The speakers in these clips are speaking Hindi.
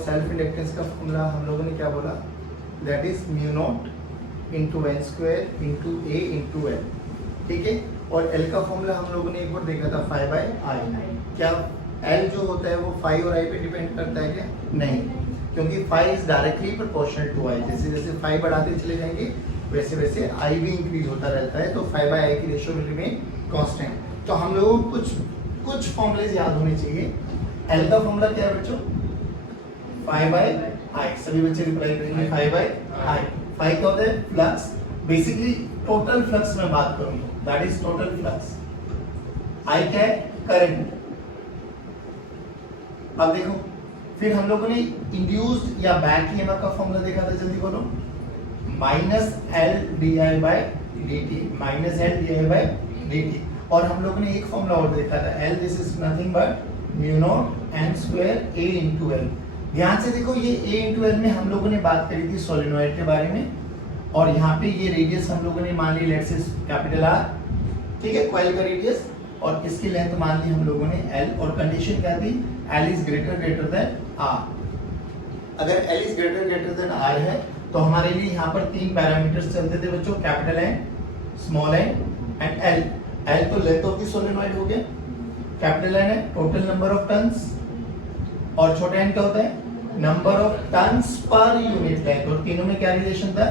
सेल्फ इंडक्टेंस का फॉर्मूला हम लोगों ने क्या बोला, that is mu naught into N square into A into L, ठीक है। और एल का फॉर्मूला हम लोगों ने एक बार देखा था 5/i। क्या एल जो होता है वो 5 और i पे डिपेंड करता है क्या? नहीं, क्योंकि 5 is directly proportional to i। जैसे जैसे 5 बढ़ाते चले जाएंगे वैसे वैसे i भी इंक्रीज होता रहता है, तो 5/i की रेशियो विल रिमेन कांस्टेंट। तो हम लोगों को कुछ फॉर्मूलेज याद होने चाहिए। एल का फॉर्मूला क्या है बच्चों? 5/i। सभी बच्चे रिप्लाई करेंगे 5/i। 5 क्या होता है? फ्लक्स। बेसिकली टोटल फ्लक्स में बात करूंगा, that is total flux. i क्या है? करंट। अब देखो, फिर हम लोगों ने इंड्यूस्ड या बैक ईएमएफ का फॉर्मूला देखा था, जल्दी बोलो। Minus L D I by D T, minus L D I by D T. और हम लोगों ने एक फॉर्मूला और देखा था, L this is nothing but mu naught N square A into L. ध्यान से देखो, ये ए इंटू एल में हम लोगों ने बात करी थी सोलेनोइड के बारे में, और यहाँ पे ये रेडियस हम लोगों ने मान ली लेट्स से कैपिटल आर, ठीक है, कॉइल का रेडियस, और इसकी लेंथ मान ली हम लोगों ने एल, और कंडीशन क्या थी? L is greater than R. अगर L is greater than R है तो हमारे लिए यहाँ पर 3 पैरामीटर्स चलते थे बच्चों, capital N, small N and L. L तो लेंथ ऑफ द सोलेनोइड हो गया, कैपिटल एन है टोटल नंबर ऑफ टर्न्स, और छोटा एन क्या होता है? Number of turns per unit length. और तीनों में क्या रिलेशन था?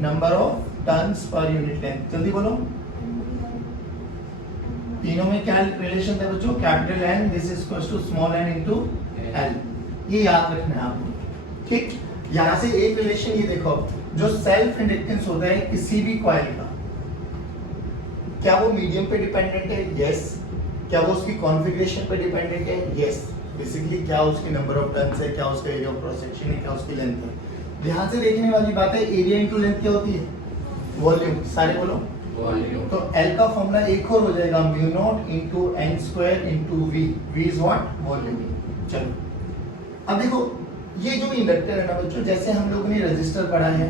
Number of turns per unit length. जल्दी बोलो, तीनों में क्या रिलेशन था बच्चों? Capital N this is equal to small N into L. ये याद रखना है आपको, ठीक। यहां से एक रिलेशन ये देखो, जो सेल्फ इंडक्टेंस होता है किसी भी कॉइल का, क्या वो मीडियम पे डिपेंडेंट है? यस। क्या वो उसकी कॉन्फ़िगरेशन पे डिपेंडेंट है? यस। बेसिकली क्या उसकी नंबर ऑफ टर्न्स है, क्या उसका एरिया ऑफ क्रॉस सेक्शन है, क्या उसकी लेंथ है। ध्यान से देखने वाली बात है, एरिया इनटू लेंथ क्या होती है? वॉल्यूम। सारे बोलो वॉल्यूम। तो L का फॉर्मूला एक और हो जाएगा, mu naught into n square into v। v is what? Volume. चलो अब देखो, ये जो इंडक्टर है ना बच्चों, जैसे हम लोगों ने रेजिस्टर पढ़ा है,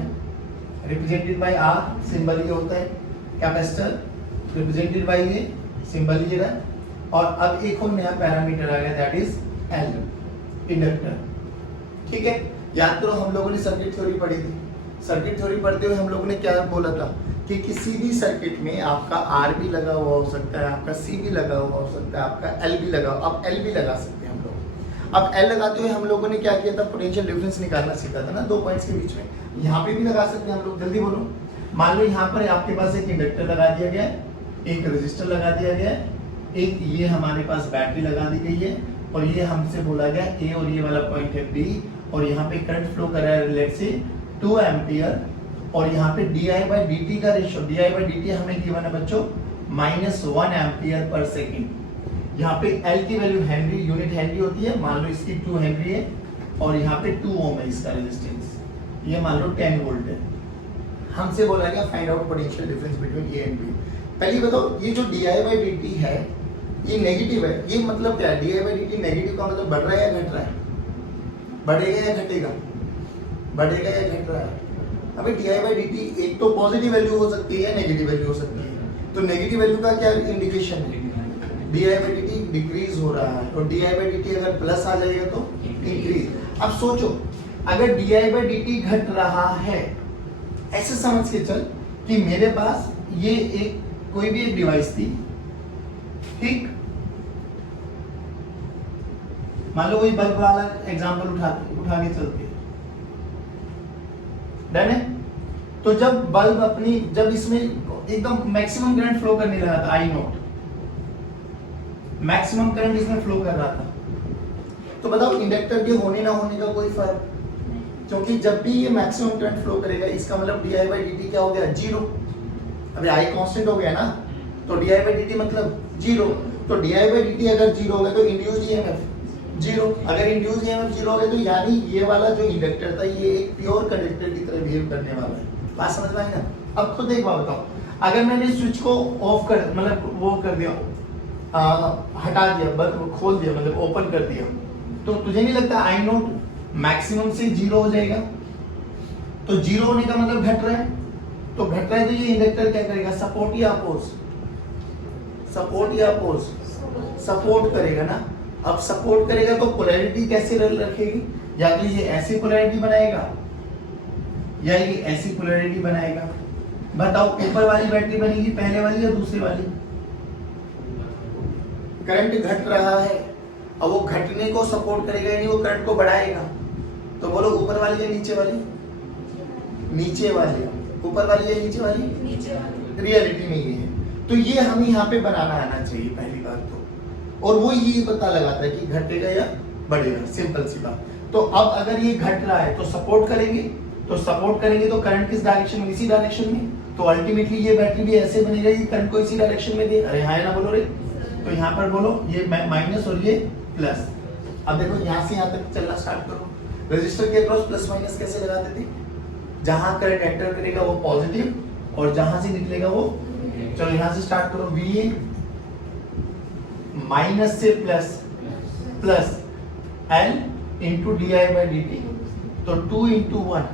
रिप्रेजेंटेड बाय R, सिंबल ये होता है। कैपेसिटर रिप्रेजेंटेड बाय ये, सिंबल ये रहा। और अब एक और नया पैरामीटर आ गया, दैट इज L, इंडक्टर, ठीक है। याद करो, हम लोगों ने सर्किट थ्योरी पढ़ी थी। सर्किट थ्योरी पढ़ते हुए हम लोगों ने क्या बोला था कि किसी भी सर्किट में आपका R भी लगा हुआ हो सकता है, आपका C भी लगा हुआ हो सकता है, आपका L भी लगा, अब L भी लगा सकते हैं हम लोग। अब L लगाते हुए हम लोगों ने क्या किया था? पोटेंशियल डिफरेंस निकालना सीखा था ना, 2 पॉइंट्स के बीच में। यहाँ पे भी लगा सकते हैं हम लोग, जल्दी बोलो। मान लो यहाँ पर आपके पास एक इंडक्टर लगा दिया गया है, एक रेजिस्टर लगा दिया गया है, एक ये हमारे पास बैटरी लगा दी गई है, और ये हमसे बोला गया A और ये वाला पॉइंट है B, और यहाँ पे करंट फ्लो कर रहा है लेट्स से 2 एम्पियर, और यहाँ पे di/dt का रेशियो, di/dt हमें गिवन है बच्चों -1 एम्पियर पर सेकंड। यहाँ पे L की वैल्यू हेनरी, यूनिट हेनरी होती है, मान लो इसकी 2 हेनरी है, और यहाँ पे 2 ओम है इसका रेजिस्टेंस, ये मान लो 10 वोल्ट है। हमसे बोला गया find out potential difference between A and B। पहले बताओ, ये जो di/dt है ये नेगेटिव है, ये मतलब क्या है? di/dt नेगेटिव का मतलब बढ़ रहा है या घट रहा है? बढ़ेगा या घटेगा? बढ़ेगा या घट रहा है? अबे di/dt एक तो पॉजिटिव वैल्यू हो सकती है, नेगेटिव वैल्यू हो सकती है। तो नेगेटिव वैल्यू का क्या इंडिकेशन है? di/dt डिक्रीज हो रहा है, और di/dt अगर प्लस आ जाएगा तो इंक्रीज। अब सोचो, अगर di/dt घट रहा है, ऐसे समझ के चल कि मेरे पास ये एक कोई भी एक डिवाइस थी, ठीक। मान लो वही बल्ब वाला एग्जांपल उठा के चलते हैं, डन है। तो जब बल्ब अपनी, जब इसमें एकदम मैक्सिमम करंट फ्लो करने लगा था, I नॉट, मैक्सिमम करंट इसमें फ्लो कर रहा था, तो बताओ इंडक्टर के होने ना होने का कोई फर्क? क्योंकि जब भी ये मैक्सिमम करंट फ्लो करेगा, इसका मतलब di/dt क्या हो गया? 0। अभी I कांस्टेंट हो गया ना, तो di/dt मतलब 0। तो di/dt अगर 0 होगा तो इंड्यूस्ड ईएमएफ 0। अगर इंड्यूस्ड ईएमएफ 0 होगा तो यानी ये वाला जो इंडक्टर था ये एक प्योर कंडक्टर की तरह बिहेव करने वाला है। बात समझ में आई ना? अब खुद एक बात बताओ, अगर मैंने स्विच को ऑफ कर, मतलब वो कर दिया, हटा दिया, बल्ब खोल दिया, मतलब ओपन कर दिया, तो तुझे नहीं लगता I नॉट मैक्सिमम से 0 हो जाएगा? तो 0 होने का मतलब घट रहा है, तो घट रहा है तो ये इंडक्टर क्या करेगा? सपोर्ट या अपोज? सपोर्ट या अपोज? सपोर्ट करेगा ना। अब सपोर्ट करेगा तो पोलैरिटी कैसे रखेगी? या तो ये ऐसी पोलैरिटी बनाएगा या ये ऐसी पोलैरिटी बनाएगा। बताओ ऊपर वाली बैटरी बनेगी पहले वाली या दूसरी वाली? करंट घट रहा है और वो घटने को सपोर्ट करेगा यानी वो करंट को बढ़ाएगा। तो बोलो ऊपर वाली या नीचे वाली? नीचे वाली। ऊपर वाली या नीचे वाली? नीचे वाली। रियलिटी में ये है। तो ये हमें यहाँ पे बनाना आना चाहिए पहली बात तो, और वो ये पता लगाता है कि घटेगा या बढ़ेगा, सिंपल सी बात। तो अब अगर ये घट रहा है तो सपोर्ट करेंगे, तो करंट किस डायरेक्शन में? इसी डायरेक्शन में। तो अल्टीमेटली ये बैटरी भी ऐसे बनेगा कि करंट को इसी डायरेक्शन में दे। अरे हाँ ना बोलो रे। तो यहाँ पर बोलो ये माइनस और ये प्लस। अब देखो यहाँ से यहाँ तक चलना स्टार्ट करो। रजिस्टर के अक्रॉस प्लस माइनस कैसे लगाते थे? जहां करंट एंटर करेगा वो पॉजिटिव और जहां से निकलेगा वो, चलो यहां से स्टार्ट करो। VA माइनस से प्लस L इंटू di/dt, तो 2 इंटू 1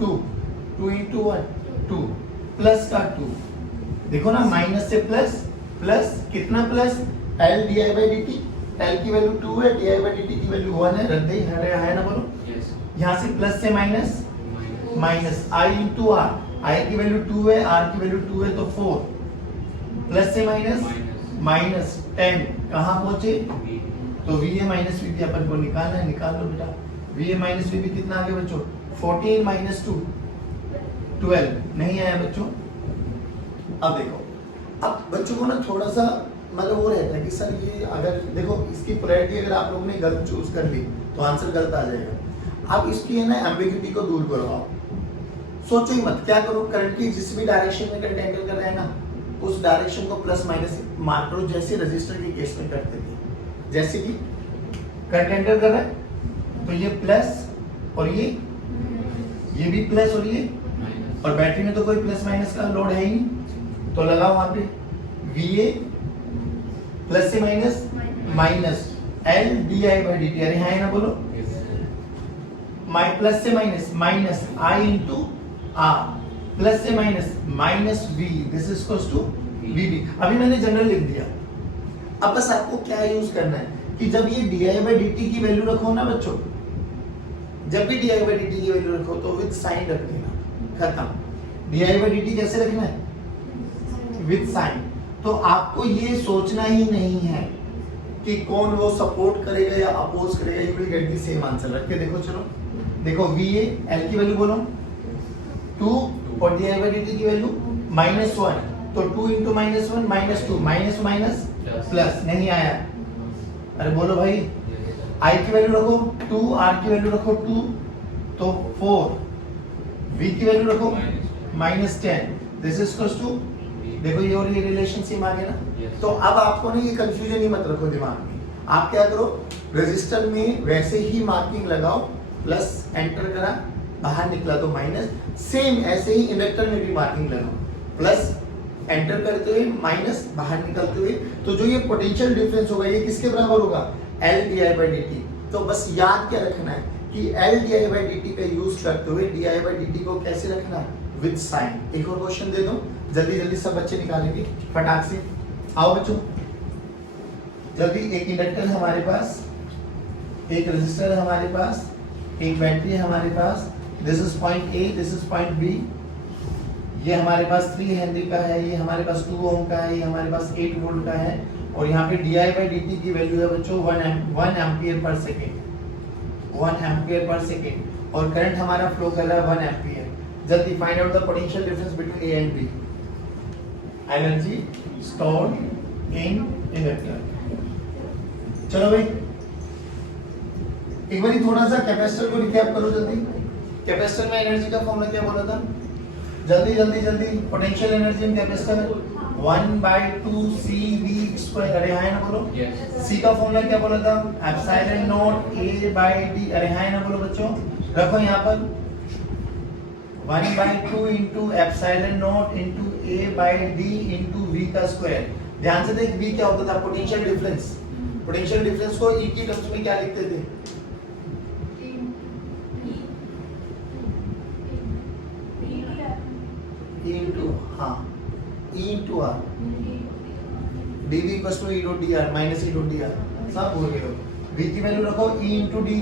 2 इंटू 1 2 प्लस का 2। देखो ना माइनस से प्लस कितना प्लस? L di/dt, L की वैल्यू 2 है, di/dt की वैल्यू 1 है, रद्द है ना बोलो। यहाँ से प्लस से minus I into R, I की वैल्यू 2 है, R की वैल्यू 2 है तो 4, प्लस से माइनस 10 कहाँ पहुंचे? तो VA माइनस VB अपन को निकालना है, निकाल लो बेटा। VA माइनस VB कितना आगे बच्चों? 14 माइनस 2 12, नहीं आया बच्चों। अब देखो, अब बच्चों को ना थोड़ा सा मतलब वो रहता है कि सर ये अगर देखो इसकी पोलैरिटी अगर आप लोगों ने गलत चूज कर ली तो आंसर गलत आ जाएगा। अब इसकी है ना एम्बिग्यूटी को दूर करो। आप सोचो ही मत, क्या करो? करंट की जिस भी डायरेक्शन में करंट एंटर कर रहा है ना उस डायरेक्शन को प्लस माइनस मार्क करो, जैसे रजिस्टर के केस में करते थे। जैसे कि करंट एंटर कर रहा है तो ये प्लस और ये भी प्लस और ये, और बैटरी में तो कोई प्लस माइनस का लोड है ही नहीं, तो लगाओ वहां पे VA प्लस से माइनस L di/dt। अरे हाँ ना बोलो। प्लस से minus I into R, plus से minus V, this is equals to VB। अभी मैंने जनरल लिख दिया। अब बस आपको क्या यूज करना है कि जब ये di/dt की वैल्यू रखो ना बच्चों, जब भी di/dt की वैल्यू रखो तो विद साइन रख देना, खत्म। di/dt कैसे रखना है? With sign. तो आपको ये सोचना ही नहीं है कि कौन वो सपोर्ट करेगा या अपोज करेगा, you will get the same answer. रख के देखो, चलो देखो VA L की वैल्यू बोलो 2 और di/dt की वैल्यू -1, तो 2 इंटू -1 -2, माइनस प्लस, नहीं आया। अरे बोलो भाई, I की वैल्यू रखो 2, R की वैल्यू रखो 2 तो 4, V की वैल्यू रखो -10, दिस इज इक्वल्स टू, देखो ये और ये रिलेशनशिप आ गया ना। तो अब आपको ना ये कंफ्यूजन ही मत रखो दिमाग में। आप क्या करो, रेजिस्टर में वैसे ही मार्किंग लगाओ, प्लस एंटर करा, बाहर निकला तो माइनस, सेम ऐसे ही इंडक्टर में भी मार्किंग लगाओ, प्लस एंटर करते हुए माइनस, बाहर निकलते हुए। तो जो ये पोटेंशियल डिफरेंस होगा ये किसके बराबर होगा? L di/dt। तो बस याद क्या रखना है कि L di/dt का यूज करते हुए di/dt को कैसे रखना है? With sign. एक और क्वेश्चन दे दो, जल्दी जल्दी सब बच्चे निकालेंगे फटाक से। आओ बच्चों जल्दी। एक इंडक्टर है हमारे पास, एक रेजिस्टर है हमारे पास, एक बैटरी है हमारे पास। This is point A, this is point B। ये हमारे पास 3 हेनरी का है, ये हमारे पास 2 ओम का है, ये हमारे पास 8 वोल्ट का है, और यहाँ पे di/dt की वैल्यू है बच्चों 1 ampere per second, 1 ampere per second, और करंट हमारा फ्लो कर रहा है 1 एम्पियर। जल्दी find out the potential difference between A and B। Energy stored in inductor. चलो भाई एक बार थोड़ा सा कैपेसिटर को रिकैप करो जल्दी। कैपेसिटर में एनर्जी का फॉर्मूला क्या बोला था? जल्दी जल्दी जल्दी। Potential energy in capacitor 1/2 CV²। अरे हाँ ना बोलो। C का फॉर्मूला क्या बोला था? Epsilon not A/d। अरे हाँ ना बोलो बच्चों। रखो यहाँ पर 1/2 into epsilon naught into A/d into V का स्क्वायर। ध्यान से देख, V क्या होता था? Potential difference. पोटेंशियल डिफरेंस को E की टर्म्स में क्या लिखते थे? E into E into R, dV equals to E dot dr minus E dot dr। सब भूल गए हो। V की वैल्यू रखो E इंटू D,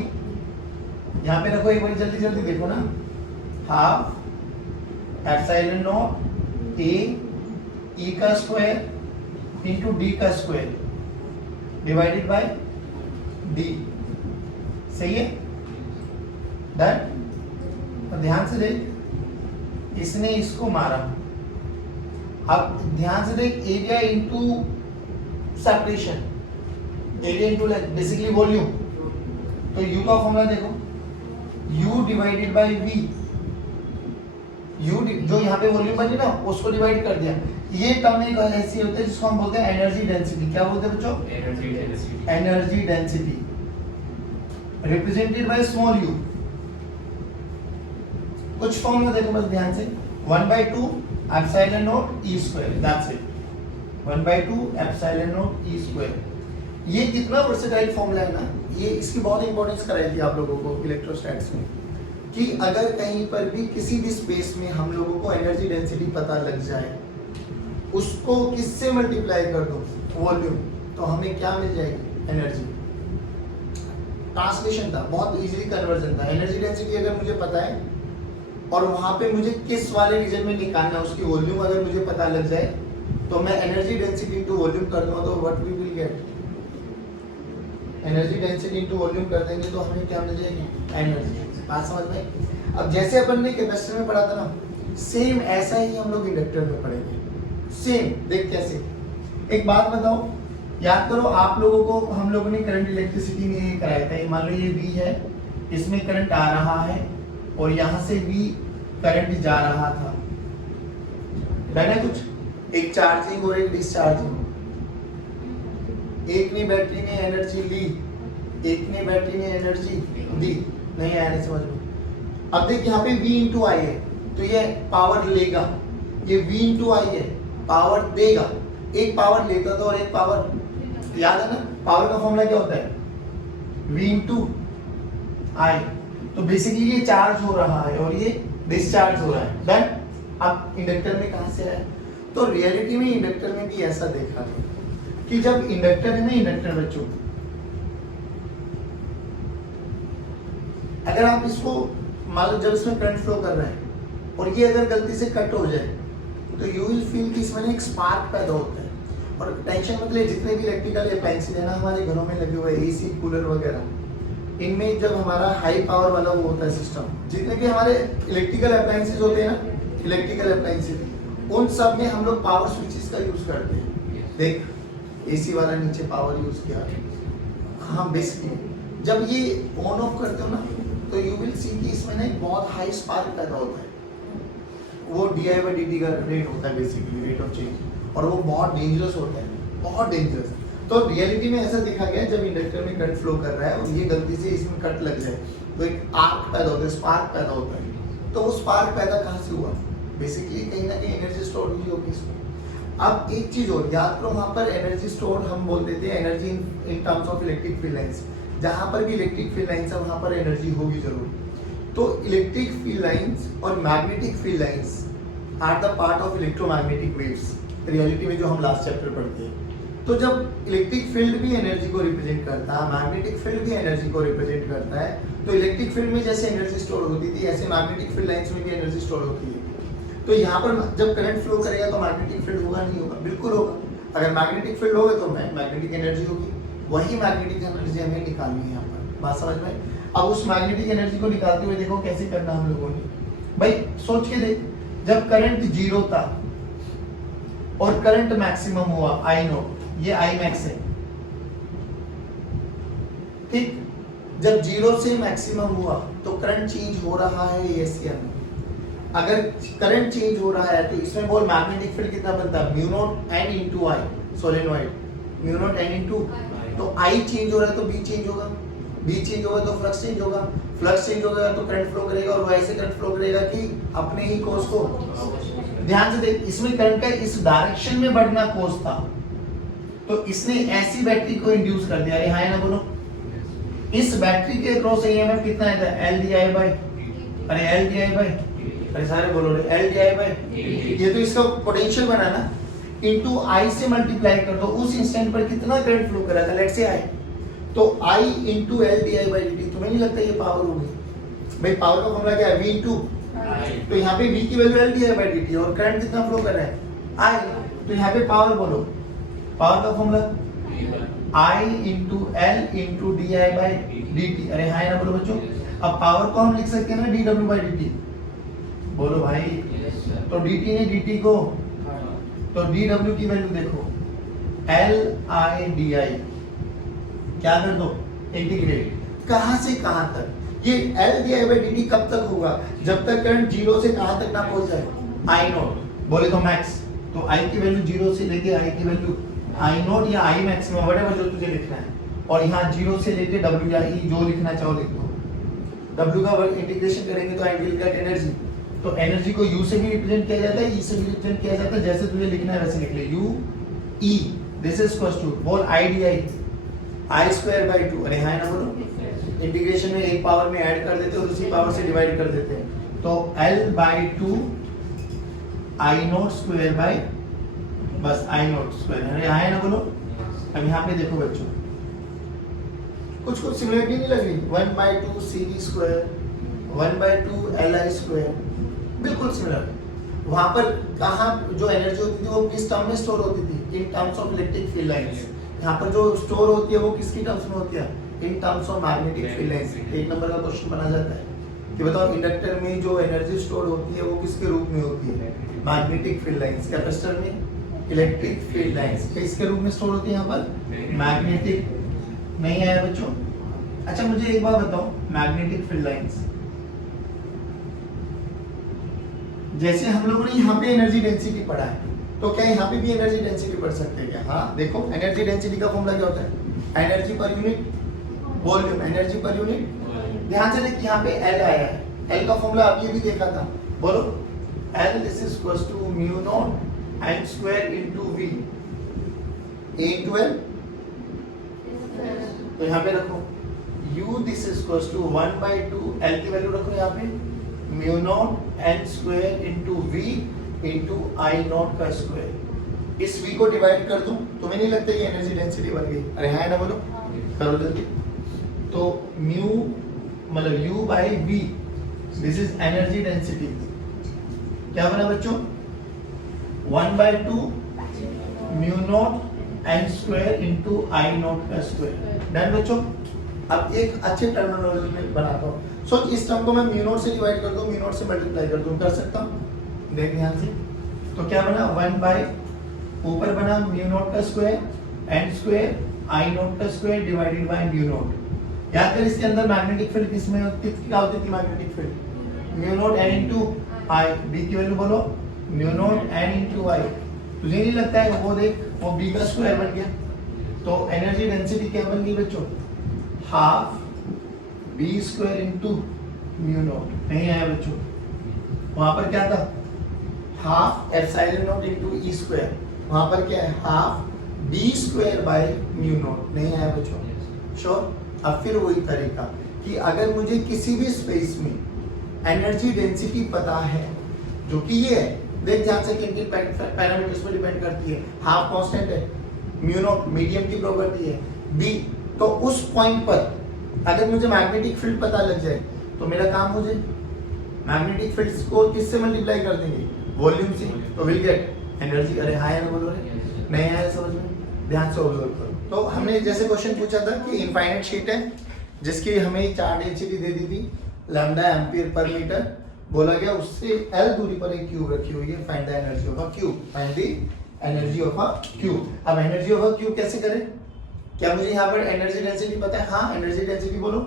यहाँ पे रखो एक बार, जल्दी जल्दी देखो ना, हाफ एप्सिलॉन नॉट ए ई का स्क्वायर इंटू डी का स्क्वायर डिवाइडेड बाय डी, सही है डन। तो ध्यान से देख, इसने इसको मारा, अब ध्यान से देख, area into separation, area into basically volume, तो U का फॉर्मूला देखो, U divided by V, U जो यहाँ पे वॉल्यूम बनी ना उसको डिवाइड कर दिया। ये टर्म एक ऐसी होती है जिसको हम बोलते हैं एनर्जी डेंसिटी। क्या बोलते हैं बच्चों? Energy density. Energy density represented by small u। कुछ फॉर्मूला देखो बस ध्यान से, 1/2 epsilon not E square, that's it, 1/2 epsilon not E square. ये कितना वर्सेटाइल फॉर्मूला है ना, ये इसकी बहुत इंपॉर्टेंस कराई थी आप लोगों को इलेक्ट्रोस्टैटिक्स में, कि अगर कहीं पर भी किसी भी स्पेस में हम लोगों को एनर्जी डेंसिटी पता लग जाए, उसको किससे मल्टीप्लाई कर दो, वॉल्यूम, तो हमें क्या मिल जाएगी, एनर्जी। ट्रांसलेशन था, बहुत इजीली कन्वर्जन था। एनर्जी डेंसिटी अगर मुझे पता है और वहां पे मुझे किस वाले रीजन में निकालना है उसकी वॉल्यूम अगर मुझे पता लग जाए, तो मैं एनर्जी डेंसिटी इनटू वॉल्यूम कर दूंगा तो what we will get, energy density into volume कर देंगे तो हमें क्या मिल जाएगी, एनर्जी। बात समझ में? अब जैसे अपन ने कैपेसिटर में पढ़ा था ना, सेम ऐसा ही हम लोग इंडक्टर में पढ़ेंगे, सेम। देख कैसे, एक बात बताओ, याद करो आप लोगों को हम लोगों ने करंट इलेक्ट्रिसिटी में ये कराया था, मान लो ये V है, इसमें करंट आ रहा है और यहाँ से V करंट जा रहा था, डन है कुछ, एक चार्जिंग और एक डिस्चार्जिंग, एक ने बैटरी ने एनर्जी ली, एक ने बैटरी ने एनर्जी दी, नहीं आया नहीं समझ में। अब देख यहाँ पे V इंटू आई है, तो ये पावर लेगा, ये V इंटू आई है, पावर देगा। एक पावर लेता था और एक पावर, याद है ना, पावर का फॉर्मूला क्या होता है, V इंटू आई। तो बेसिकली ये चार्ज हो रहा है और ये डिस्चार्ज हो रहा है, डन। अब इंडक्टर में कहां से आया, तो रियलिटी में इंडक्टर में भी ऐसा देखा कि जब इंडक्टर है ना, इंडक्टर बच्चों, अगर आप इसको मान लो जब इसमें करंट फ्लो कर रहा है और ये अगर गलती से कट हो जाए तो यू विल फील कि इसमें एक स्पार्क पैदा होता है। और टेंशन मतलब जितने भी इलेक्ट्रिकल अप्लायंसेस है ना हमारे घरों में लगे हुए, एसी कूलर वगैरह, इनमें जब हमारा हाई पावर वाला वो होता है सिस्टम, जितने भी हमारे इलेक्ट्रिकल अप्लायंसेस होते हैं ना, इलेक्ट्रिकल अप्लायंसेस, उन सब में हम लोग पावर स्विचेस का यूज करते हैं। देख एसी वाला नीचे पावर यूज किया, हाँ बेसिकली जब ये ऑन ऑफ करते हो ना तो यू विल सी कि इसमें ना एक बहुत हाई स्पार्क पैदा होता है, वो di/dt का रेट होता है, बेसिकली रेट ऑफ चेंज, और वो बहुत डेंजरस होता है, बहुत डेंजरस। तो रियलिटी में ऐसा देखा गया जब इंडक्टर में करंट फ्लो कर रहा है और ये गलती से इसमें कट लग जाए तो एक आर्क पैदा होता है, स्पार्क पैदा होता है। तो वो स्पार्क पैदा कहाँ से हुआ, बेसिकली कहीं ना कहीं एनर्जी स्टोर हुई होगी इसमें। अब एक चीज और याद करो, वहाँ पर एनर्जी स्टोर हम बोलते थे energy in terms of electric field lines, जहाँ पर भी इलेक्ट्रिक फील्ड लाइंस है वहाँ पर एनर्जी होगी जरूर। तो इलेक्ट्रिक फील्ड लाइंस और magnetic field lines are the part of electromagnetic waves, reality में जो हम लास्ट चैप्टर पढ़ते हैं। तो जब इलेक्ट्रिक फील्ड भी एनर्जी को रिप्रेजेंट करता है, मैग्नेटिक फील्ड भी एनर्जी को रिप्रेजेंट करता है, तो इलेक्ट्रिक फील्ड में जैसे एनर्जी स्टोर होती थी ऐसे मैग्नेटिक फील्ड लाइंस में भी एनर्जी स्टोर होती है। तो यहाँ पर जब करंट फ्लो करेगा तो मैग्नेटिक फील्ड होगा, नहीं होगा, बिल्कुल होगा। अगर मैग्नेटिक फील्ड होगा तो मैग्नेटिक एनर्जी होगी, वही मैग्नेटिक एनर्जी हमें निकालनी है यहाँ पर, बात समझ में। अब उस मैग्नेटिक एनर्जी को निकालते हुए देखो कैसे करना हम लोगों ने, भाई सोच के देख, जब करंट 0 था और करंट मैक्सिमम हुआ I0, ये I मैक्स है, ठीक। जब 0 से मैक्सिमम हुआ तो करंट चेंज हो रहा है yes या no। अगर करंट चेंज हो रहा है तो इसमें बोल मैग्नेटिक फील्ड कितना बनता है, म्यू0 n इंटू आई, सोलेनॉइड म्यू0 n इंटू, तो I चेंज हो रहा है तो B चेंज होगा, B चेंज होगा तो फ्लक्स चेंज होगा, फ्लक्स चेंज होगा तो करंट फ्लो करेगा, और वैसे करंट फ्लो करेगा कि अपने ही कोर्स को। ध्यान से देख, इसमें करंट का इस डायरेक्शन में बढ़ना कोर्स था, तो इसने ऐसी बैटरी को इंड्यूस कर दिया, अरे हाँ ना बोलो, इस बैटरी के अक्रॉस ईएमएफ कितना है, अरे सारे बोलो ये तो इसका पोटेंशियल बना ना, इनटू आई से मल्टीप्लाई कर दो, उस इंस्टेंट पर कितना करंट फ्लो कर रहा था, लेट्स से आई, तो I इंटू L di/dt, तुम्हें नहीं लगता ये पावर होगी, भाई पावर का फॉर्मूला क्या है, V इंटू, तो यहाँ पे V की value L D I by D T, और करंट कितना फ्लो कर रहा है, I, तो यहाँ पे पावर बोलो, पावर का formula I into L into D I by D T, अरे हाँ ना बोलो बच्चों। अब पावर को हम लिख सकते हैं ना D W by D T, बोलो भाई, तो डी टी ने डी टी को, तो डी डब्ल्यू की वैल्यू देखो एल आई डी आई, क्या कर दो, इंटीग्रेट, कहां से कहां तक, ये L D I by D T कब तक होगा, जब तक करंट जीरो से कहां तक ना पहुंच जाए, आई नोट, बोले तो मैक्स, तो आई की वैल्यू जीरो से लेके आई की वैल्यू आई नोट या आई मैक्स में व्हाटएवर जो तुझे लिखना है, और यहाँ जीरो से लेके डब्ल्यू या ई जो लिखना चाहो लिख दो। डब्ल्यू का इंटीग्रेशन करेंगे तो आई विल गेट एनर्जी, तो एनर्जी को यू से भी रिप्रेजेंट किया जाता है, ई से भी रिप्रेजेंट किया जाता है, जैसे तुझे लिखना है वैसे लिख ले, U E, this is equals to बोल I D I, I square by two, अरे हाँ ना बोलो, इंटीग्रेशन में एक पावर में ऐड कर देते हैं और उसी पावर से डिवाइड कर देते हैं, तो L by two I note square by, बस आई नोट स्क्वायर, अरे हाँ ना बोलो। अब यहाँ पे देखो बच्चों, कुछ सिमिलरिटी नहीं लग रही, 1 by two C V square, 1 by two L I square, बिल्कुल सिमिलर। वहां पर कहाँ जो एनर्जी होती थी वो किस टर्म में स्टोर होती थी, in terms of electric field lines. यहाँ पर जो स्टोर होती है वो किसकी टर्म्स में होती है, in terms of magnetic field lines. एक नंबर का क्वेश्चन बना जाता है कि बताओ इंडक्टर में जो एनर्जी स्टोर होती है वो किसके रूप में होती है, मैग्नेटिक फील्ड लाइंस। कैपेसिटर में इलेक्ट्रिक फील्ड लाइंस किसके रूप में स्टोर होती है, यहाँ पर मैग्नेटिक, नहीं आया बच्चों। अच्छा मुझे एक बात बताओ, मैग्नेटिक फील्ड लाइंस, जैसे हम लोगों ने यहाँ पे एनर्जी डेंसिटी पढ़ा है, तो क्या यहाँ पे भी एनर्जी डेंसिटी पढ़ सकते हैं क्या? हाँ देखो, एनर्जी डेंसिटी का फॉर्मूला क्या होता है, energy per unit volume, energy per unit. ध्यान से देखिए यहाँ पे एल आया है, एल का फॉर्मूला आप ये भी देखा था, बोलो L this is equals to mu naught N square into V A into L, तो यहाँ पे रखो u this is equals to 1 by two L की वैल्यू रखो यहाँ पे mu naught N square into v into I naught का स्क्वायर। इस v को डिवाइड कर दूं, तुम्हें नहीं लगता ये एनर्जी डेंसिटी बन गई? अरे हाँ ना बोलो, करो जल्दी। तो म्यू मतलब u by v, this is energy density, क्या बना बच्चों 1 by to mu naught N square into I naught का स्क्वायर। डन बच्चों। अब एक अच्छे टर्मिनोलॉजी में बनाता हूँ, सोच इस टर्म को मैं म्यू नॉट से डिवाइड कर दूं, म्यू नॉट से मल्टीप्लाई कर दूं, कर सकता हूँ? देख ध्यान से, तो क्या बना 1 बाई ऊपर बना म्यू नॉट का square N square I naught का square divided by mu naught. याद कर इसके अंदर मैग्नेटिक फील्ड किसमें क्या होती थी, magnetic field mu naught N into I, B की वैल्यू बोलो mu naught N into I. तुझे नहीं लगता है वो देख वो बी का स्क्वायर बन गया, तो एनर्जी डेंसिटी क्या बन गई बच्चों, half B square into mu naught. नहीं आया बच्चों, वहां पर क्या था half epsilon naught into E square, वहां पर क्या है half B square by mu naught. नहीं आया बच्चों, श्योर। अब फिर वही तरीका कि अगर मुझे किसी भी स्पेस में एनर्जी डेंसिटी पता है, जो कि ये है, देख ध्यान से किन किन पैरामीटर्स पर डिपेंड करती है, हाफ कांस्टेंट है, म्यू नॉट मीडियम की प्रॉपर्टी है, बी, तो उस पॉइंट पर अगर मुझे मैग्नेटिक फील्ड पता लग जाए तो मेरा काम हो जाए। मैग्नेटिक फील्ड्स को किससे मल्टीप्लाई कर देंगे, वॉल्यूम से, तो विल गेट एनर्जी। अरे हाँ यार बोलो रे, नहीं आया समझ में, ध्यान से ऑब्जर्व करो। तो हमने जैसे क्वेश्चन पूछा था कि इनफाइनाइट शीट है जिसकी हमें 4 डेंसिटी दे दी थी, लैम्डा एम्पियर पर मीटर, बोला गया उससे एल दूरी पर एक क्यूब रखी हुई है, find the energy of a cube, find the energy of a cube. अब एनर्जी ऑफ अ क्यूब कैसे करें, क्या मुझे यहाँ पर एनर्जी डेंसिटी पता है? हाँ, एनर्जी डेंसिटी बोलो,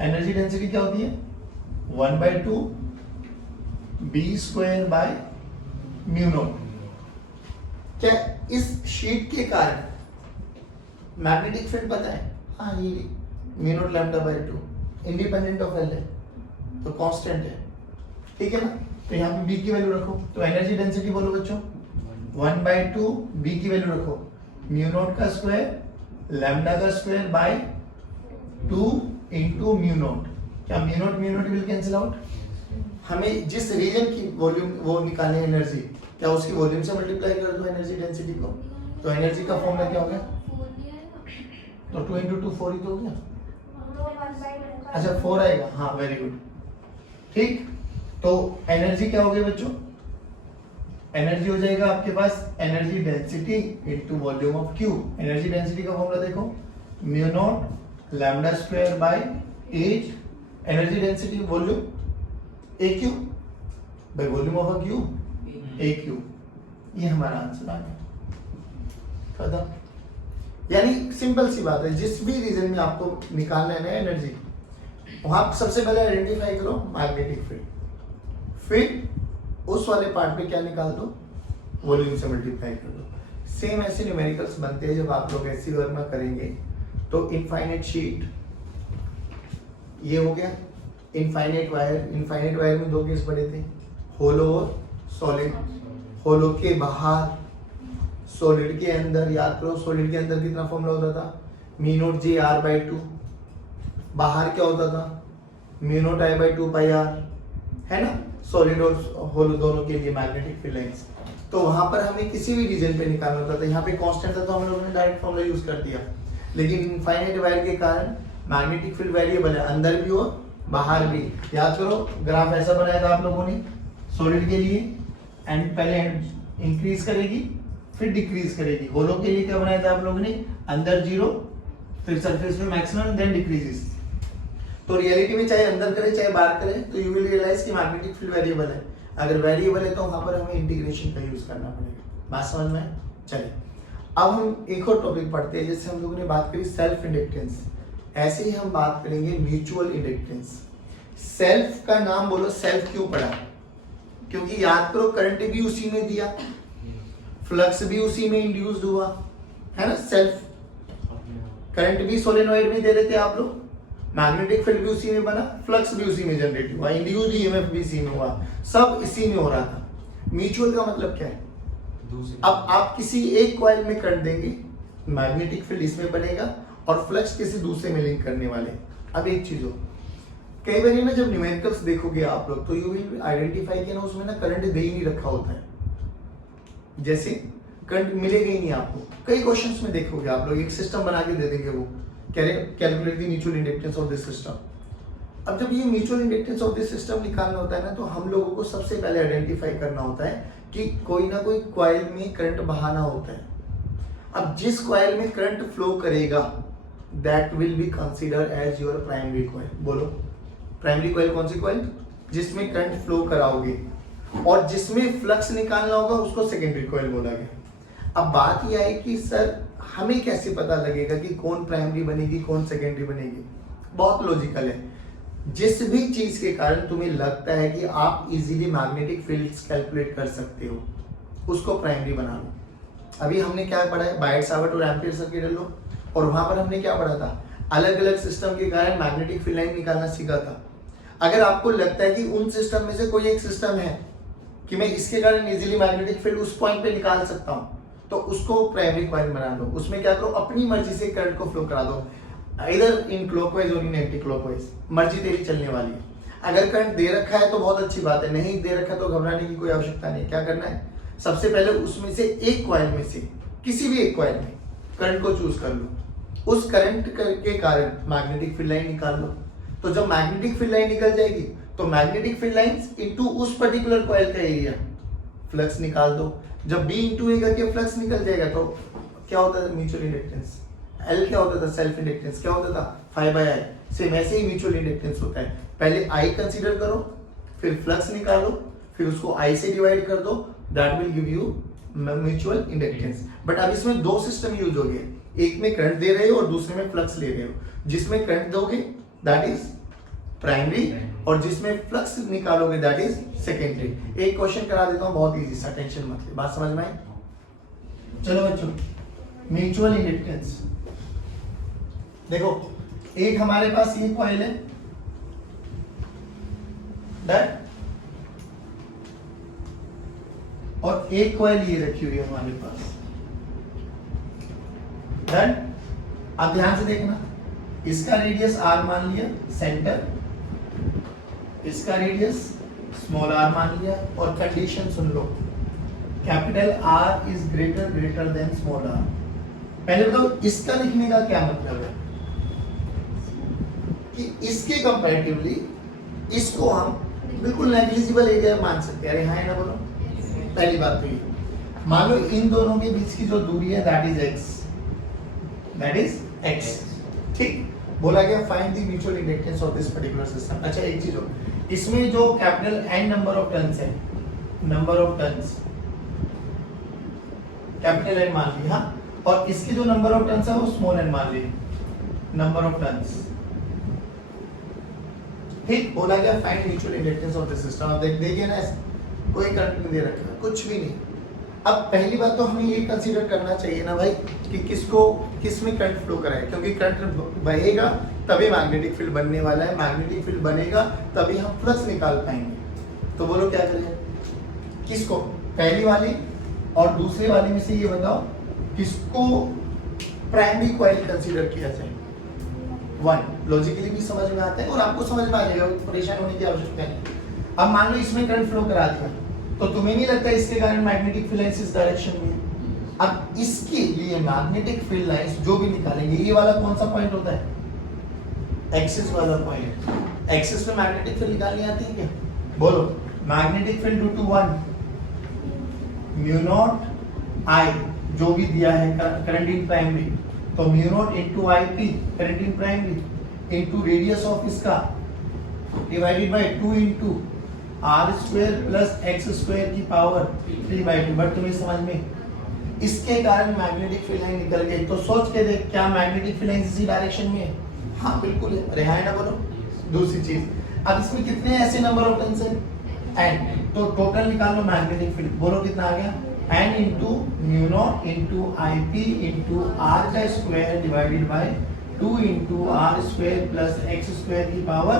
एनर्जी डेंसिटी क्या होती है 1 by two B square by mu naught. क्या इस शीट के कारण मैग्नेटिक फील्ड पता है? हाँ, ये mu naught lambda by two independent of L है, तो कांस्टेंट है, ठीक है ना। तो यहाँ पे बी की वैल्यू रखो, तो एनर्जी डेंसिटी बोलो बच्चों 1 बाई टू बी की वैल्यू रखो म्यू नॉट का स्क्वायर लैम्डा का square by 2 into mu naught. क्या mu naught will cancel out, हमें जिस रीजन की वॉल्यूम वो निकालनी एनर्जी, क्या उसकी वॉल्यूम से मल्टीप्लाई कर दो एनर्जी डेंसिटी को, तो एनर्जी का फॉर्मूला क्या हो गया, तो 2 इनटू 2 4 ही तो हो गया। अच्छा 4 आएगा, हाँ वेरी गुड। ठीक, तो एनर्जी क्या हो गई बच्चों? एनर्जी हो जाएगा आपके पास energy density into volume of Q. Energy density का फॉर्मूला देखो, mu naught lambda square by H, energy density volume A Q by volume of a Q A Q. ये हमारा आंसर आ गया, खत्म। यानी सिंपल सी बात है, जिस भी रीजन में आपको निकालना है ना एनर्जी, वहां सबसे पहले आइडेंटिफाई करो मैग्नेटिक फील्ड, फिर उस वाले पार्ट पे क्या निकाल दो, वॉल्यूम से मल्टीप्लाई कर दो। सेम ऐसे न्यूमेरिकल्स बनते हैं जब आप लोग ऐसी वर्क में करेंगे। तो इनफाइनाइट शीट ये हो गया, इनफाइनाइट वायर में दो केस पड़े थे, होलो और सॉलिड। होलो के बाहर, सॉलिड के अंदर, याद करो सॉलिड के अंदर कितना फॉर्मूला होता था, mu naught J R by 2। बाहर क्या होता था, mu naught I by 2 pi R, है ना, सॉलिड और होलो दोनों के लिए मैग्नेटिक फील्ड लाइंस। तो वहां पर हमें किसी भी रीजन पे निकालना होता था, यहाँ पे कांस्टेंट था तो हम लोगों ने डायरेक्ट फॉर्मूला यूज कर दिया। लेकिन इनफाइनाइट वायर के कारण मैग्नेटिक फील्ड वेरिएबल है, अंदर भी और बाहर भी। याद करो ग्राफ ऐसा बनाया था आप लोगों ने सॉलिड के लिए, एंड पहले इंक्रीज करेगी फिर डिक्रीज करेगी। होलो के लिए क्या बनाया था आप लोगों ने, अंदर 0 फिर सरफेस में मैक्सिमम देन डिक्रीजेस। तो रियलिटी में चाहे अंदर करे चाहे बाहर करे, तो यू विल रियलाइज कि मैग्नेटिक फील्ड वेरिएबल है। अगर वेरिएबल है तो वहां पर हमें इंटीग्रेशन का यूज करना पड़ेगा। बात समझ में? चलिए अब हम एक और टॉपिक पढ़ते हैं। जैसे हम लोगों ने बात करी सेल्फ इंडक्टेंस, ऐसे ही हम बात करेंगे म्यूचुअल इंडक्टेंस। सेल्फ का नाम बोलो, सेल्फ क्यों पड़ा? क्योंकि याद करो करंट भी उसी में दिया, फ्लक्स भी उसी में इंड्यूस्ड हुआ, है ना। सेल्फ करंट भी सोलेनॉइड में दे रहे थे आप लोग, मैग्नेटिक फील्ड भी उसी में बना, फ्लक्स भी उसी में जनरेट हुआ, इंड्यूस्ड ईएमएफ भी इसी में हुआ, सब इसी में हो रहा था। म्यूचुअल का मतलब क्या है? अब आप किसी एक कॉइल में करंट देंगे, मैग्नेटिक फील्ड इसमें बनेगा और फ्लक्स किसी दूसरे में लिंक करने वाले। अब एक चीज हो, कई बार ना जब न्यूमेरिकल्स देखोगे आप लोग तो यू विल आइडेंटिफाई कि ना उसमें ना करंट दे ही नहीं रखा होता है, जैसे करंट मिलेगा ही नहीं आपको। कई क्वेश्चंस में देखोगे आप लोग एक सिस्टम बना के दे देंगे, वो calculate the mutual inductance of this system. अब जब ये mutual inductance of this system निकालना होता है ना, तो हम लोगों को सबसे पहले आइडेंटिफाई करना होता है कि कोई ना कोई कॉइल में करंट बहाना होता है। अब जिस कॉइल में करंट फ्लो करेगा that will be consider as your primary coil. बोलो प्राइमरी कॉइल कौन सी कॉइल? जिसमें करंट फ्लो कराओगे, और जिसमें फ्लक्स निकालना होगा उसको सेकेंडरी कॉइल बोला गया। अब बात यह है कि सर हमें कैसे पता लगेगा कि कौन प्राइमरी बनेगी कौन सेकेंडरी बनेगी? बहुत लॉजिकल है। जिस भी चीज के कारण तुम्हें लगता है कि आप इजीली मैग्नेटिक फील्ड्स कैलकुलेट कर सकते हो, उसको प्राइमरी बना लो। अभी हमने क्या पढ़ा है, बायट सावर्ट और एम्पियर सर्किट लो, और वहां पर हमने क्या पढ़ा था, अलग अलग सिस्टम के कारण मैग्नेटिक फील्ड लाइन निकालना सीखा था। अगर आपको लगता है कि उन सिस्टम में से कोई एक सिस्टम है कि मैं इसके कारण इजीली मैग्नेटिक फील्ड उस पॉइंट पे निकाल सकता हूं, तो उसको प्राइमरी कॉइल बना लो। उसमें क्या करो, अपनी मर्जी से करंट को फ्लो करा दो, इधर इन क्लॉकवाइज और इन एंटी क्लॉकवाइज, मर्जी तेरी चलने वाली है। अगर करंट दे रखा है तो बहुत अच्छी बात है, नहीं दे रखा तो घबराने की कोई आवश्यकता नहीं। क्या करना है, सबसे पहले उसमें से एक कॉइल में से किसी भी एक कॉइल में करंट को चूज कर लो, उस करंट के कारण मैग्नेटिक फील्ड लाइन निकाल लो। तो जब मैग्नेटिक फील्ड लाइन निकल जाएगी तो मैग्नेटिक फील्ड लाइंस इनटू उस पर्टिकुलर कॉइल का एरिया, फ्लक्स निकाल दो। जब B इंटू ए करके फ्लक्स निकल जाएगा तो क्या होता है म्यूचुअल इंडक्टेंस, L क्या होता था, सेल्फ इंडक्टेंस क्या होता था, 5/I। सेम ऐसे ही म्यूचुअल इंडक्टेंस होता है, पहले I कंसीडर करो, फिर फ्लक्स निकालो, फिर उसको I से डिवाइड कर दो, that will give you mutual inductance. But अब इसमें दो सिस्टम यूज हो गए, एक में करंट दे रहे हो और दूसरे में फ्लक्स ले रहे हो। जिसमें करंट दोगे दैट इज प्राइमरी, और जिसमें फ्लक्स निकालोगे दैट इज सेकेंडरी। एक क्वेश्चन करा देता हूं, बहुत इजी सा, टेंशन मत ले, बात समझ में आई? चलो बच्चों, म्यूचुअल इंडक्टेंस देखो, एक हमारे पास ये कॉइल है दैट, और एक कॉइल ये रखी हुई है हमारे पास दैट। आप ध्यान से देखना, इसका रेडियस r मान लिया सेंटर, इसका रेडियस स्मॉल r मान लिया, और condition soon low, capital R is greater then small r। पहले बताओ इसका लिखने का क्या मतलब है, कि इसके कंपैरेटिवली इसको हम बिल्कुल नेग्लिजिबल एरिया मान सकते हैं। अरे हाँ है ना बोलो। पहली बात तो ये, मान लो इन दोनों के बीच की जो दूरी है that is x, that is x, ठीक। बोला गया find the mutual inductance of this particular system. अच्छा एक चीज हो, इसमें जो capital n number of turns है, number of turns capital N मान लिया, और इसकी जो नंबर ऑफ टर्न्स है वो स्मॉल n मान लिया, नंबर ऑफ टर्न्स, ठीक। बोला गया find mutual inductance of this system. अब देखिए ना, कोई करंट नहीं दे रखा, कुछ भी नहीं। अब पहली बात तो हमें ये कंसीडर करना चाहिए ना भाई कि किस में करंट फ्लो कराए, क्योंकि करंट बहेगा तभी मैग्नेटिक फील्ड बनने वाला है, मैग्नेटिक फील्ड बनेगा तभी हम फ्लक्स निकाल पाएंगे। तो बोलो क्या करें, किसको, पहली वाली और दूसरे वाली में से ये बताओ किसको प्राइमरी कॉइल कंसीडर किया जाए। वन, लॉजिकली भी समझ में आता है और आपको समझ में आ जाएगा, परेशान होने की आवश्यकता नहीं। अब मान लो इसमें करंट फ्लो करा दिया, तो तुम्हें नहीं लगता इसके कारण मैग्नेटिक फील्ड लाइंस इस डायरेक्शन में है। अब इसके लिए मैग्नेटिक फील्ड लाइंस जो भी निकालेंगे, ये वाला कौन सा पॉइंट होता है, एक्सिस वाला पॉइंट। एक्सिस पे मैग्नेटिक फील्ड निकालनी आती है क्या, बोलो। Magnetic field due to one mu naught I, जो भी दिया है करंट इन प्राइमरी, तो mu naught into I P current in primary into radius of इसका divided by 2 into R square plus X square की पावर 3/2। बट तुम्हें समझ में, इसके कारण मैग्नेटिक फील्ड लाइन निकल गई। तो सोच के देख, क्या मैग्नेटिक फील्ड लाइन इसी डायरेक्शन में है, हाँ बिल्कुल है। अरे हाँ ना बोलो। दूसरी चीज, अब इसमें कितने ऐसे नंबर ऑफ टर्न्स हैं, n, तो टोटल निकाल लो मैग्नेटिक फील्ड, बोलो कितना आ गया, n into mu naught into I P into R का square divided by 2 into R square plus X square की पावर।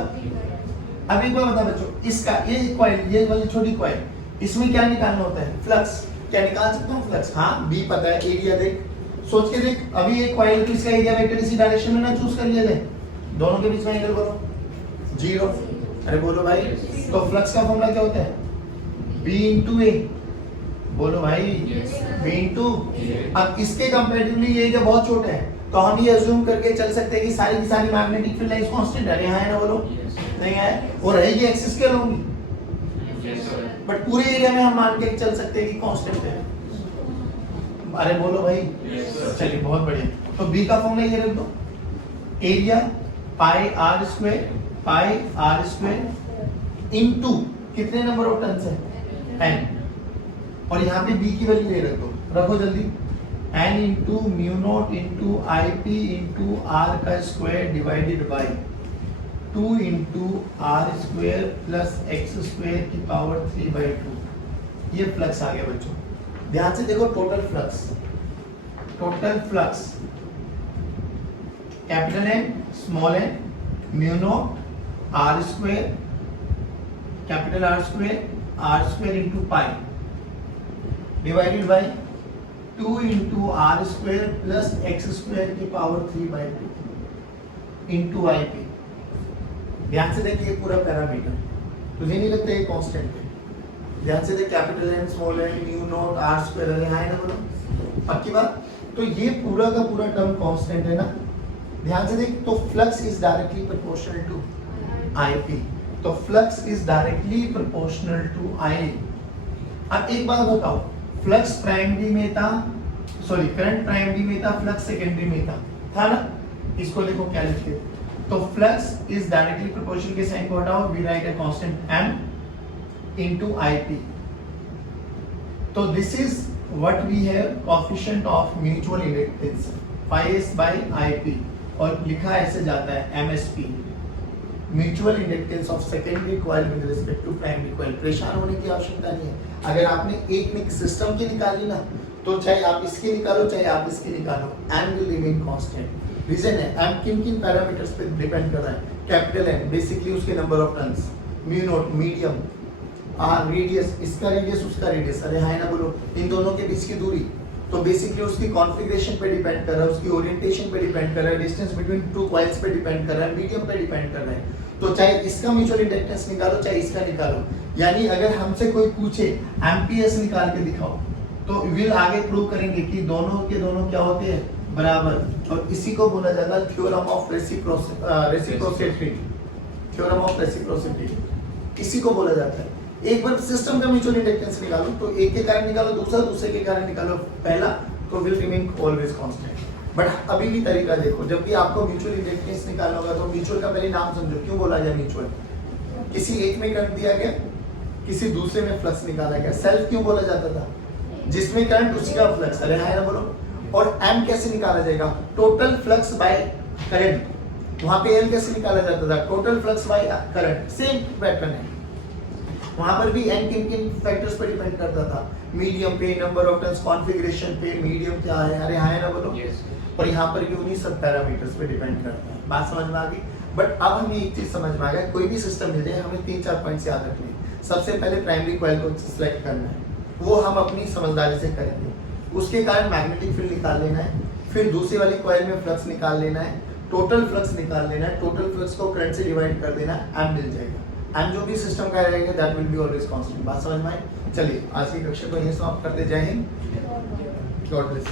अब एक बार बता बच्चों, इसका ये कॉइल, ये वाली छोटी कॉइल, इसमें क्या निकालना होता है, फ्लक्स। क्या निकाल सकता हूँ फ्लक्स, हाँ बी पता है, एरिया देख, सोच के देख। अभी एक कॉइल तो इसका एरिया वेक्टर इसी डायरेक्शन में ना चूज कर लिया जाए, दोनों के बीच में एंगल बोलो 0। अरे बोलो भाई, तो फ्लक्स का फॉर्मूला क्या होता है, B इंटू ए, बोलो भाई B इंटू। अब इसके कंपैरेटिवली ये एरिया बहुत छोटा है, तो हम ये अज्यूम करके चल सकते हैं कि सारी की सारी मैग्नेटिक फील्ड लाइंस कांस्टेंट है। यहाँ है ना बोलो, नहीं है, वो रहेगी एक्सिस के अलोंग, बट पूरे एरिया में हम मान के चल सकते हैं कि कांस्टेंट है। अरे बोलो भाई, चलिए बहुत बढ़िया। तो बी का फॉर्मूला ये रख दो, area pi R square into कितने नंबर ऑफ टर्न्स है, n, और यहाँ पे बी की वैल्यू ये रख दो, रखो जल्दी, n into mu naught into I P into R का square divided by 2 into R square plus X square की पावर 3/2। ये फ्लक्स आ गया बच्चों। ध्यान से देखो, total flux capital N small n mu naught R square capital R square into pi divided by 2 into R square plus X square की पावर 3/2 इंटू आई पी। ध्यान से देखिए पूरा पैरामीटर, तुझे नहीं लगता ये कांस्टेंट है, ध्यान से देख, capital N small n mu naught R square, अरे हाँ है ना बोलो, पक्की बात। तो ये पूरा का पूरा टर्म कांस्टेंट है ना, ध्यान से देख। तो flux is directly proportional to IP, तो flux is directly proportional to I। अब एक बात बताओ, फ्लक्स प्राइमरी में था, सॉरी करंट प्राइमरी में था, फ्लक्स सेकेंडरी में था ना। इसको देखो क्या लिखते हैं, तो फ्लक्स इज डायरेक्टली प्रोपोर्शनल के साइन को हटाओ, we write a constant m into IP। तो this is what we have coefficient of mutual inductance phi by IP, और लिखा ऐसे जाता है MSP, mutual inductance of secondary coil with respect to primary coil. परेशान होने की आवश्यकता नहीं है। अगर आपने एक सिस्टम की निकाली ना, तो चाहे आप इसकी निकालो चाहे आप इसकी निकालो, m will remain constant. Reason है m किन किन पैरामीटर्स पे डिपेंड कर रहा है, कैपिटल N बेसिकली उसके number of turns, mu naught medium, R radius, इसका रेडियस उसका रेडियस, अरे हाँ ना बोलो, इन दोनों के बीच की दूरी, तो बेसिकली उसकी कॉन्फ़िगरेशन पे डिपेंड कर रहा है, उसकी ओरिएंटेशन पे डिपेंड कर रहा है, डिस्टेंस बिटवीन टू कॉइल्स पे डिपेंड कर रहा है, मीडियम पे डिपेंड कर रहा है। तो चाहे इसका म्यूचुअल इंडक्टेंस निकालो चाहे इसका निकालो, यानी अगर हमसे कोई पूछे एम्पियर्स निकाल के दिखाओ, तो विल आगे प्रूव करेंगे कि दोनों के दोनों क्या होते हैं, बराबर, और इसी को बोला जाता है theorem of reciprocity, theorem of reciprocity इसी को बोला जाता है। एक बार सिस्टम का म्यूचुअल इंडक्टेंस निकालो तो एक के कारण निकालो, दूसरा दूसरे के कारण निकालो, पहला तो will remain always constant. But अभी भी तरीका देखो, जब भी आपको म्यूचुअल इंडक्टेंस निकालना होगा तो म्यूचुअल का पहले नाम समझो, क्यों बोला गया म्यूचुअल? किसी एक में करंट दिया गया, किसी दूसरे में फ्लक्स निकाला गया। सेल्फ क्यों बोला जाता था? जिसमें करंट उसी का फ्लक्स, अरे हाय ना बोलो। और एम कैसे निकाला जाएगा? Total flux by current. वहां पे एल कैसे निकाला जाता था? Total flux by current. Same pattern है, वहां पर भी एन किन किन फैक्टर्स पर डिपेंड करता था? मीडियम पे, नंबर ऑफ टर्न्स, कॉन्फ़िगरेशन पे, मीडियम क्या है, अरे हाय ना बोलो। और यहाँ पर भी उन्हीं सब पैरामीटर्स पे डिपेंड करता है। बात समझ में आ गई? बट अब हमें एक चीज समझ में आ गया, कोई भी सिस्टम मिल जाए हमें 3-4 पॉइंट्स याद रखने हैं। सबसे पहले प्राइमरी कॉइल को सिलेक्ट करना है, वो हम अपनी समझदारी से करेंगे। उसके कारण मैग्नेटिक फील्ड निकाल लेना है, फिर दूसरी वाली कॉइल में फ्लक्स निकाल लेना है, टोटल फ्लक्स निकाल लेना है, टोटल फ्लक्स को करंट से डिवाइड कर देना है, एम मिल जाएगा। एम जो भी सिस्टम का रहेगा that will be always constant. बात समझ में आई? चलिए आज की कक्षा को यहीं समाप्त करते। जय हिंद, गॉड ब्लेस।